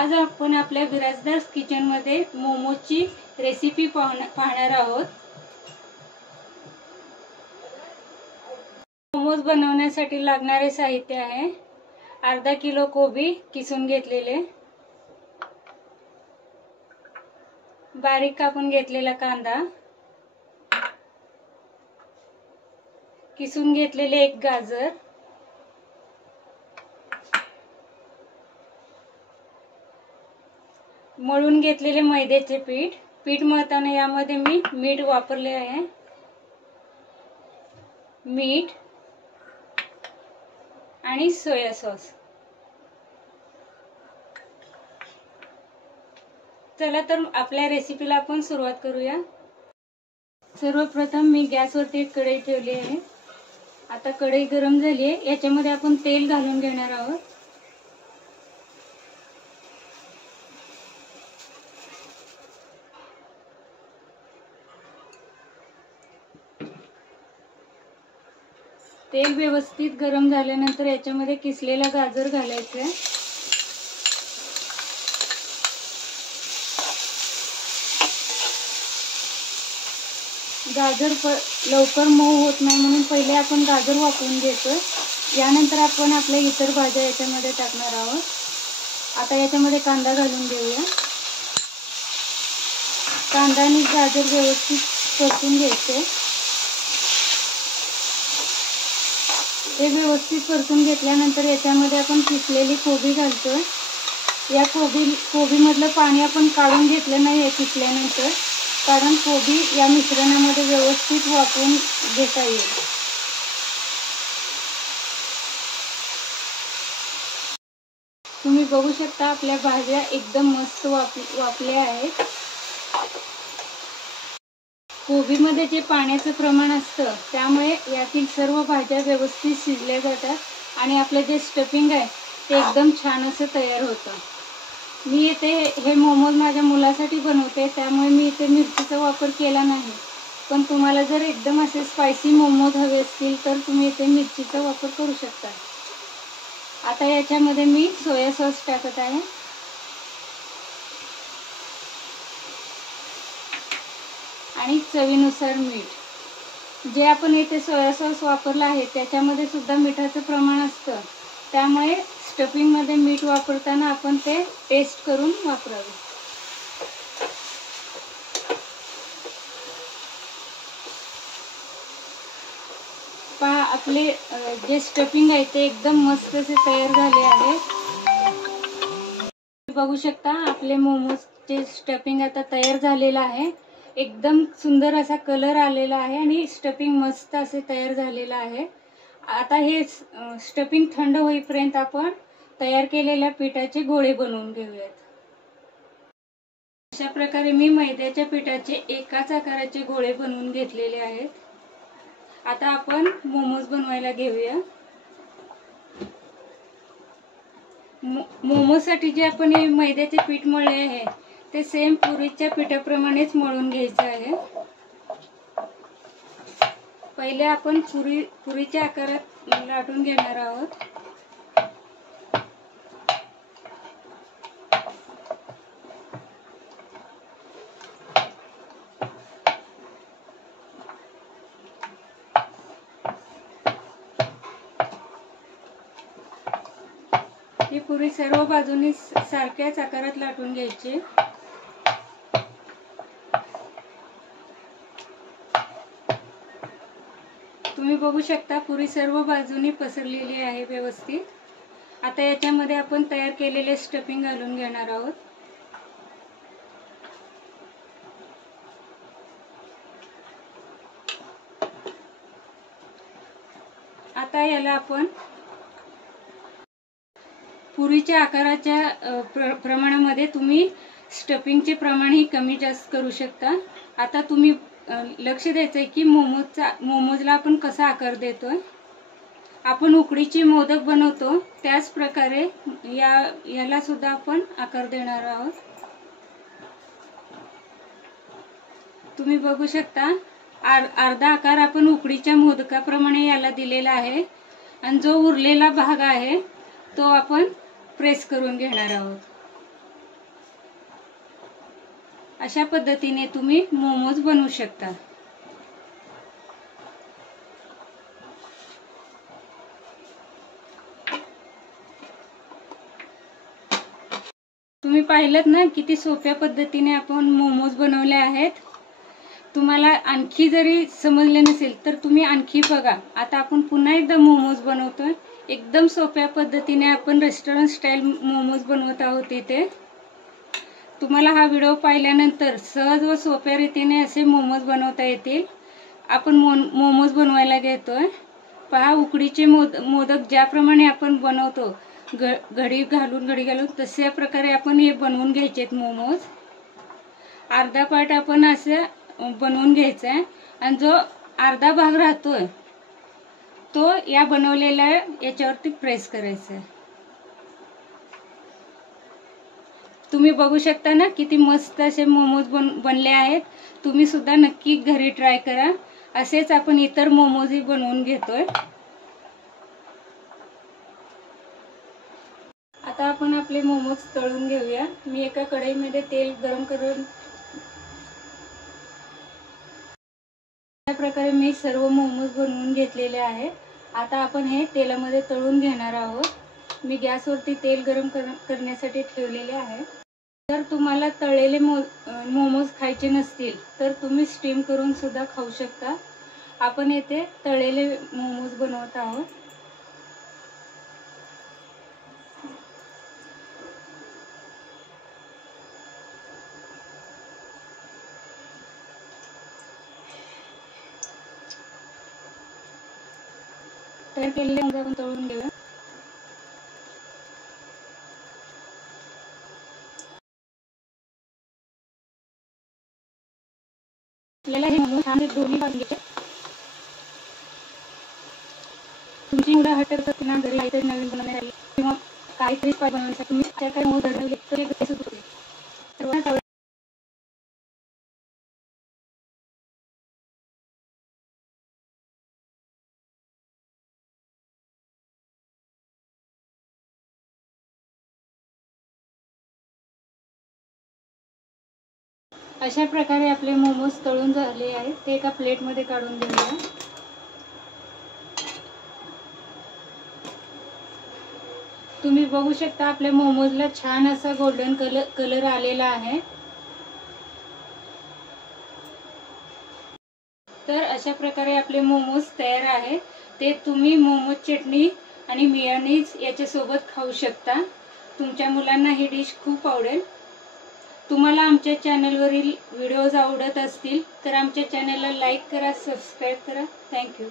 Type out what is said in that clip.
आज आपण आपल्या बिराजदार किचन मध्ये मोमोजची रेसिपी पाहणार आहोत। मोमोज बनवण्यासाठी लागणारे साहित्य आहे अर्धा किलो कोबी किसून घेतलेले, बारीक कापून घेतलेला कांदा, किसून घेतलेले एक गाजर, मळून घेतलेले मैद्याचे पीठ। पीठ मळताना यामध्ये मी मीठ वापरले आहे, मीठ आणि सोया सॉस। चला तर आपल्या रेसिपीला आपण सुरुवात करूया। सर्वप्रथम मी गॅसवरती एक कढई ठेवली आहे। आता कढई गरम झाली आहे, याच्यामध्ये आपण तेल घालून घेणार आहोत। तेल व्यवस्थित गरम झाल्यानंतर याच्यामध्ये किसलेला गाजर घालायचा आहे। गाजर लवकर मऊ होत नाही म्हणून पहिले आपण गाजर वापरून घेतो, यानंतर आपण आपल्या इतर भाज्या याच्यामध्ये टाकणार आहोत। आता याच्यामध्ये कांदा घालून घेऊया। कांदा आणि गाजर व्यवस्थित परतून घ्यायचे। हे व्यवस्थित परतून घेतल्यानंतर याच्यामध्ये आपण किसलेली कोबी घालतोय। या कोबी मधलं पाणी आपण काढून घेतलं नाही आहे किसल्यानंतर, कारण कोबी या मिश्रणामध्ये व्यवस्थित वाफवून घेता येईल। तुम्ही बघू शकता आपल्या भाज्या एकदम मस्त वाफल्या आहेत। कोबीमध्ये जे पाण्याचं प्रमाण असतं त्यामुळे यातील सर्व भाज्या व्यवस्थित शिजल्या जातात आणि आपलं जे स्टफिंग आहे ते एकदम छान असं तयार होतं। मी इथे हे मोमोज माझ्या मुलासाठी बनवते, त्यामुळे मी इथे मिरचीचा वापर केला नाही, पण तुम्हाला जर एकदम असे स्पायसी मोमोज हवे असतील तर तुम्ही इथे मिरचीचा वापर करू शकता। आता याच्यामध्ये मी सोया सॉस टाकत आहे आणि चवीनुसार मीठ। जे आपण इथे सोया सॉस वापरला आहे त्याच्यामध्ये सुद्धा मिठाचं प्रमाण असतं, त्यामुळे स्टफिंग मध्ये मीठ वापरताना आपण ते टेस्ट करून वापरावे। पहा आपले जे स्टफिंग आहे ते एकदम मस्त असे तयार झाले आहे। बघू शकता आपले मोमोजचे स्टफिंग आता तयार झालेला आहे। एकदम सुंदर असा कलर आलेला आहे आणि स्टफिंग मस्त असे तयार झालेला आहे। आता हे स्टफिंग थंड होईपर्यंत आपण तयार केलेल्या पिठाचे गोळे बनवून घेऊयात। अशा प्रकारे मी मैद्याच्या पिठाचे एकाच आकाराचे गोळे बनवून घेतलेले आहेत। आता आपण मोमोज बनवायला घेऊया। मोमोसाठी जे आपण हे मैद्याचे पीठ मळले आहे ते सेम पुरीच्या पिठाप्रमाणेच मळून घ्यायचे आहे। पहिले आपण पुरीच्या आकारात लाटून घेणार आहोत। ही पुरी सर्व बाजूनी सारख्याच आकारात लाटून घ्यायची। तुम्ही बघू शकता पुरी सर्व बाजूनी पसरलेली आहे व्यवस्थित। आता याच्यामध्ये आपण तयार केलेले स्टफिंग घालून घेणार आहोत। आता याला आपण पुरीच्या आकाराच्या प्रमाणामध्ये तुम्ही स्टफिंगचे प्रमाणही कमी जास्त करू शकता। आता तुम्ही लक्ष द्यायचंय की मोमोजला आपण कसा आकार देतोय। आपण उकडीचे मोदक बनवतो त्याच प्रकारे याला सुद्धा आपण आकार देणार आहोत। तुम्ही बघू शकता अर्धा आकार आपण उकडीच्या मोदकाप्रमाणे याला दिलेला आहे आणि जो उरलेला भाग आहे तो आपण प्रेस करून घेणार आहोत। अशा पद्धतीने तुम्ही मोमोज बनवू शकता। तुम्ही पाहिलत ना किती सोप्या पद्धतीने आपण मोमोज बनवले आहेत। तुम्हाला आणखी जरी समजले नसेल तर तुम्ही आणखी बघा। आता आपण पुन्हा एकदा मोमोज बनवतोय। एकदम सोप्या पद्धतीने आपण रेस्टॉरंट स्टाईल मोमोज बनवत आहोत इथे। तुम्हाला हा व्हिडिओ पाहिल्यानंतर सहज व सोप्या रीतीने असे मोमोज बनवता येतील। आपण मोमोज बनवायला घेतोय। पहा, उकडीचे मोदक ज्याप्रमाणे आपण बनवतो घडी घालून तशा प्रकारे आपण हे बनवून घ्यायचे मोमोज। अर्धा पार्ट आपण असे बनवून घ्यायचा आहे आणि जो अर्धा भाग राहतोय तो या बनवलेल्या याच्यावरती प्रेस करायचा आहे। तुम्ही बघू शकता ना किती मस्त असे मोमोज बनले आहेत। तुम्ही सुद्धा नक्की घरी ट्राय करा। असेच आपण इतर मोमोजही बनवून घेतोय। आता आपण आपले मोमोज तळून घेऊया। मी एका कढईमध्ये तेल गरम करून अशा प्रकारे मी सर्व मोमोज बनवून घेतलेले आहे। आता आपण हे तेलामध्ये तळून घेणार आहोत। मी गॅसवरती तेल गरम करण्यासाठी ठेवलेले आहे। जर तुम्हाला तळलेले मोमोज खायचे नसतील तर तुम्ही स्टीम करून सुद्धा खाऊ शकता। आपण येथे तळलेले मोमोज बनवत आहोत। तयार केलेले मोमोज आपण तळून घेऊया। आपल्याला हे मोमोज छान दोन्ही भाजून घ्यायचे। तुमची मुलं हट्ट करतात ना घरी काहीतरी नवीन बनवण्यासाठी किंवा काहीतरी बनवण्यासाठी तुम्ही अशा काही मोमोज बनवले तर ते घरी सुद्धा होते। सर्वांना अशा प्रकारे आपले मोमोज तळून झाले आहेत। ते एका प्लेटमध्ये काढून घेऊया। तुम्ही बघू शकता आपल्या मोमोजला छान असा गोल्डन कलर आलेला आहे। तर अशा प्रकारे आपले मोमोज तयार आहेत। ते तुम्ही मोमोज चटणी आणि मेयोनीज याच्या सोबत खाऊ शकता। तुमच्या मुलांना ही डिश खूप आवडेल। तुम्हाला आमच्या चॅनलवरील व्हिडिओज आवडत असतील तर आमच्या चॅनलला लाईक करा, सबस्क्राईब करा। थँक्यू।